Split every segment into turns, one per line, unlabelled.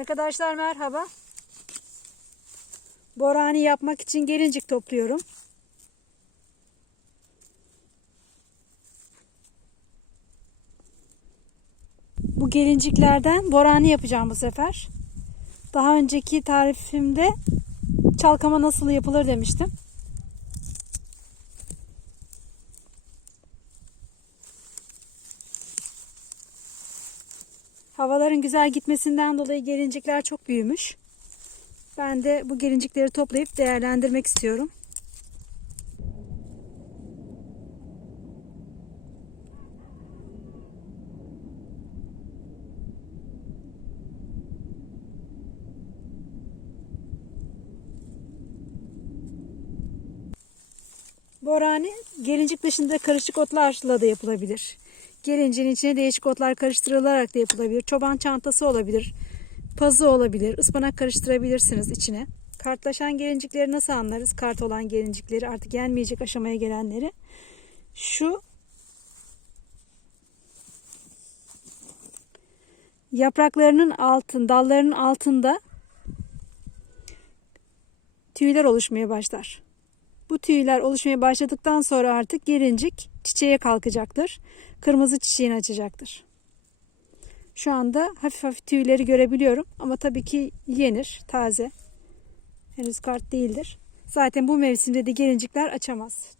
Arkadaşlar merhaba. Borani yapmak için gelincik topluyorum. Bu gelinciklerden borani yapacağım bu sefer. Daha önceki tarifimde çalkama nasıl yapılır demiştim. Havaların güzel gitmesinden dolayı gelincikler çok büyümüş. Ben de bu gelincikleri toplayıp değerlendirmek istiyorum. Borani gelincik dışında karışık otlarla da yapılabilir. Gelincin içine değişik otlar karıştırılarak da yapılabilir. Çoban çantası olabilir. Pazı olabilir. ıspanak karıştırabilirsiniz içine. Kartlaşan gelincikleri nasıl anlarız? Kart olan gelincikleri artık yenmeyecek aşamaya gelenleri. Şu yapraklarının altın, dallarının altında tüyler oluşmaya başlar. Bu tüyler oluşmaya başladıktan sonra artık gelincik çiçeğe kalkacaktır. Kırmızı çiçeğini açacaktır. Şu anda hafif hafif tüyleri görebiliyorum ama tabii ki yenir, taze. Henüz kart değildir. Zaten bu mevsimde de gelincikler açamaz.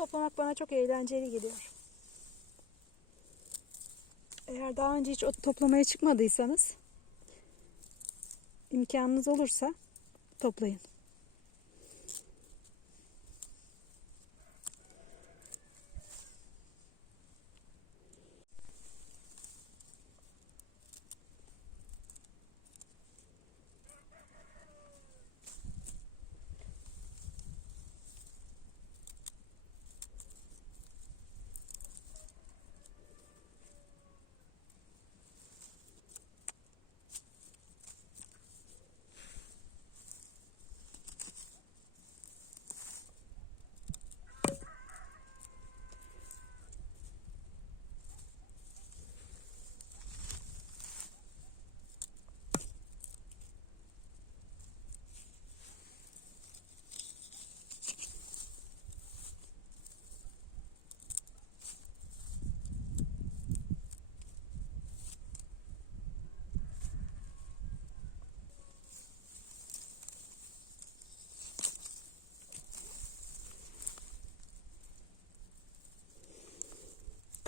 Toplamak bana çok eğlenceli geliyor. Eğer daha önce hiç ot toplamaya çıkmadıysanız imkanınız olursa toplayın.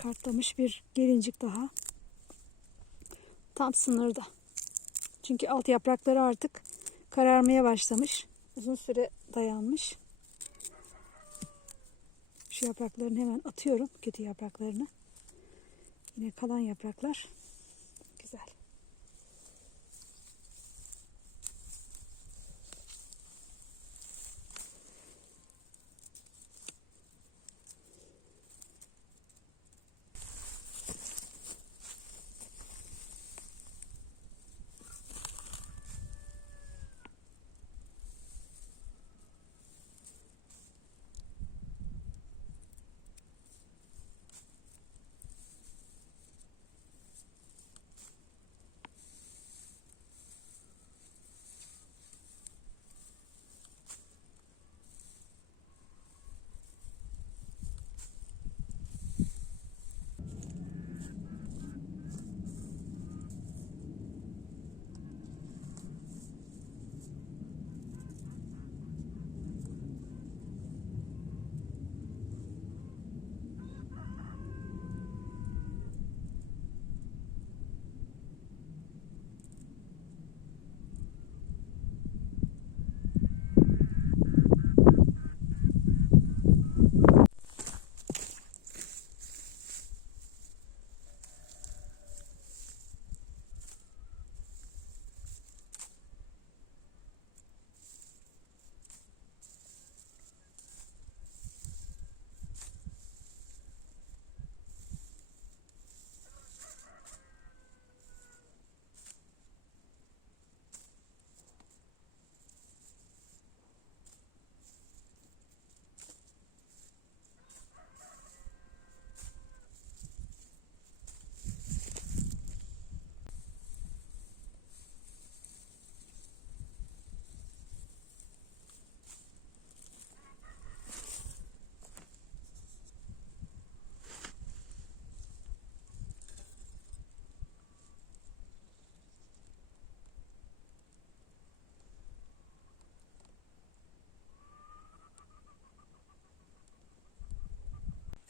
Kartlamış bir gelincik daha. Tam sınırda. Çünkü alt yaprakları artık kararmaya başlamış. Uzun süre dayanmış. Şu yapraklarını hemen atıyorum. Kötü yapraklarını. Yine kalan yapraklar.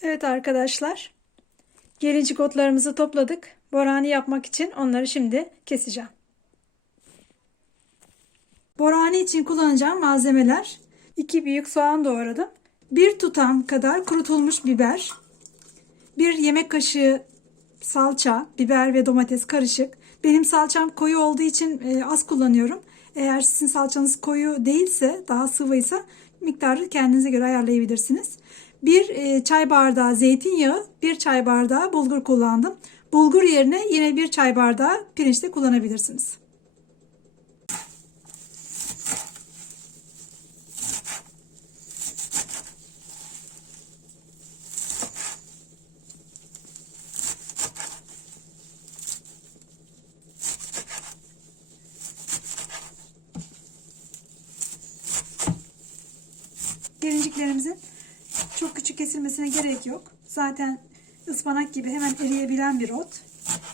Evet arkadaşlar. Gelincik otlarımızı topladık. Borani yapmak için onları şimdi keseceğim. Borani için kullanacağım malzemeler 2 büyük soğan doğradım. 1 tutam kadar kurutulmuş biber. 1 yemek kaşığı salça, biber ve domates karışık. Benim salçam koyu olduğu için e, az kullanıyorum. Eğer sizin salçanız koyu değilse, daha sıvıysa miktarı kendinize göre ayarlayabilirsiniz. Bir e, çay bardağı zeytinyağı, bir çay bardağı bulgur kullandım. Bulgur yerine yine bir çay bardağı pirinç de kullanabilirsiniz. Gelinciklerimizin küçük kesilmesine gerek yok. Zaten ıspanak gibi hemen eriyebilen bir ot.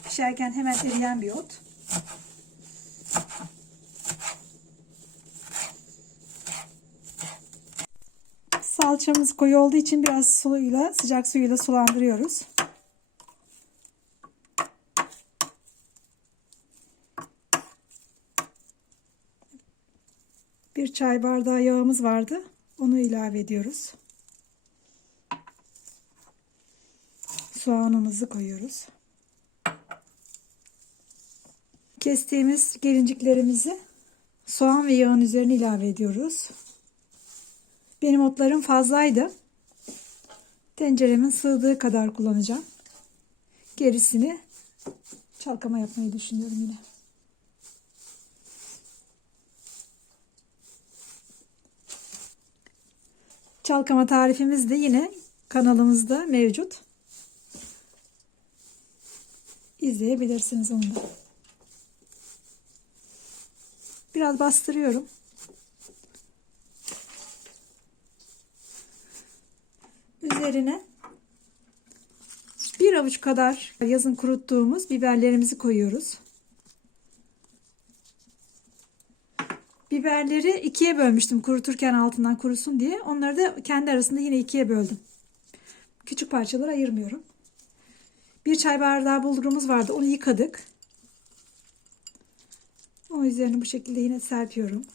Pişerken hemen eriyen bir ot. Salçamız koyu olduğu için biraz suyla, sıcak suyla sulandırıyoruz. Bir çay bardağı yağımız vardı. Onu ilave ediyoruz. Soğanımızı koyuyoruz. Kestiğimiz gelinciklerimizi soğan ve yağın üzerine ilave ediyoruz. Benim otlarım fazlaydı. Tenceremin sığdığı kadar kullanacağım. Gerisini çalkama yapmayı düşünüyorum yine. Çalkama tarifimiz de yine kanalımızda mevcut. İzleyebilirsiniz onu da. Biraz bastırıyorum. Üzerine bir avuç kadar yazın kuruttuğumuz biberlerimizi koyuyoruz. Biberleri ikiye bölmüştüm kuruturken altından kurusun diye. Onları da kendi arasında yine ikiye böldüm. Küçük parçalara ayırmıyorum. Bir çay bardağı bulgurumuz vardı. Onu yıkadık. O üzerine bu şekilde yine serpiyorum.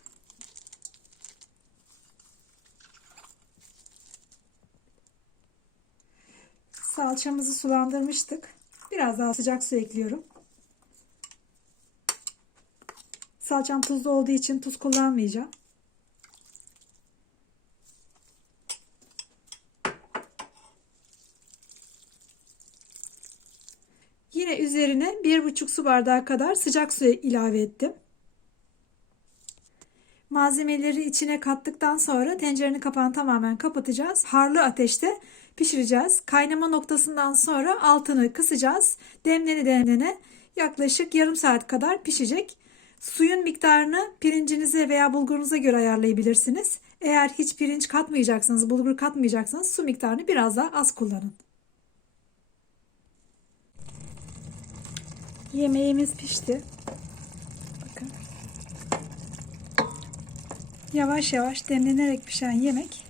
Salçamızı sulandırmıştık. Biraz daha sıcak su ekliyorum. Salçam tuzlu olduğu için tuz kullanmayacağım. Yine üzerine bir buçuk su bardağı kadar sıcak su ilave ettim. Malzemeleri içine kattıktan sonra tencerenin kapağını tamamen kapatacağız. Harlı ateşte pişireceğiz. Kaynama noktasından sonra altını kısacağız. Demlene demlene yaklaşık yarım saat kadar pişecek. Suyun miktarını pirincinize veya bulgurunuza göre ayarlayabilirsiniz. Eğer hiç pirinç katmayacaksanız, bulgur katmayacaksanız su miktarını biraz daha az kullanın. Yemeğimiz pişti. Bakın. Yavaş yavaş demlenerek pişen yemek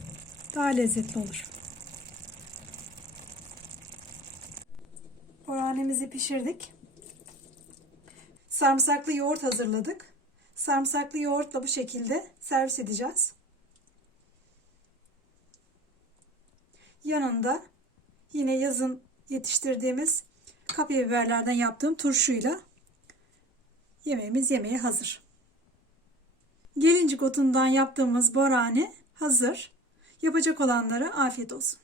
daha lezzetli olur. Oranemizi pişirdik. Sarımsaklı yoğurt hazırladık. Sarımsaklı yoğurtla bu şekilde servis edeceğiz. Yanında yine yazın yetiştirdiğimiz kapya biberlerden yaptığım turşuyla yemeğimiz yemeğe hazır. Gelincik otundan yaptığımız borani hazır. Yapacak olanlara afiyet olsun.